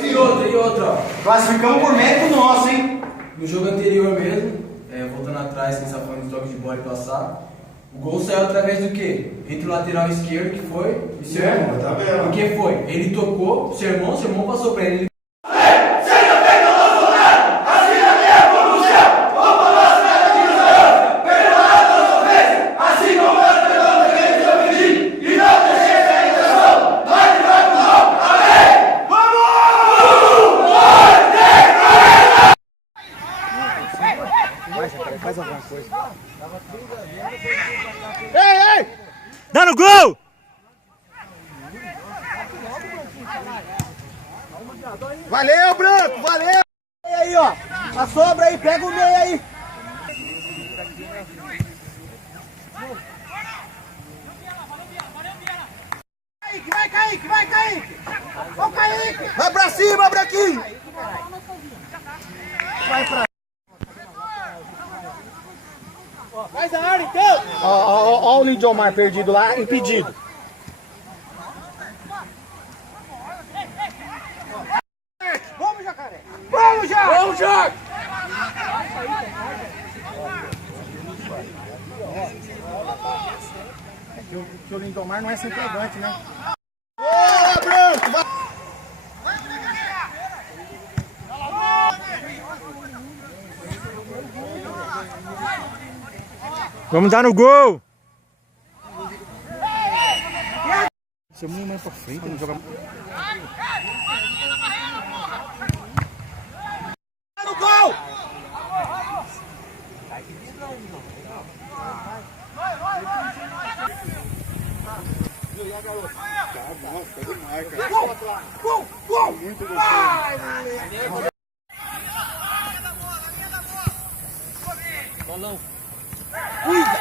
E outra, ó. Classificamos por mérito nosso, hein? No jogo anterior mesmo, voltando atrás, quem sabe falando de toque de bola e passar, o gol saiu através do quê? Entre o lateral esquerdo, que foi, e seu irmão. Tá vendo? O que foi? Ele tocou, seu irmão passou pra ele. Faz alguma coisa. Ei! Dando gol! Valeu, Branco! Valeu! E aí, ó. A sobra aí, pega o meio aí. Vai, Kaique! Vai, Kaique! Ó, Kaique! Vai pra cima, Branquinho! Vai pra... Faz a área, então! Ó o Lindomar perdido lá, impedido. Vamos, Jacaré! Vamos, Jacaré! Vamos, Jacaré! Que o Lindomar não é centroavante, né? Boa, Branco! Vai! Vamos dar no gol! Você é muito mais pra frente, não joga. No gol! Gol! Muito gostoso. Bolão. Cuida!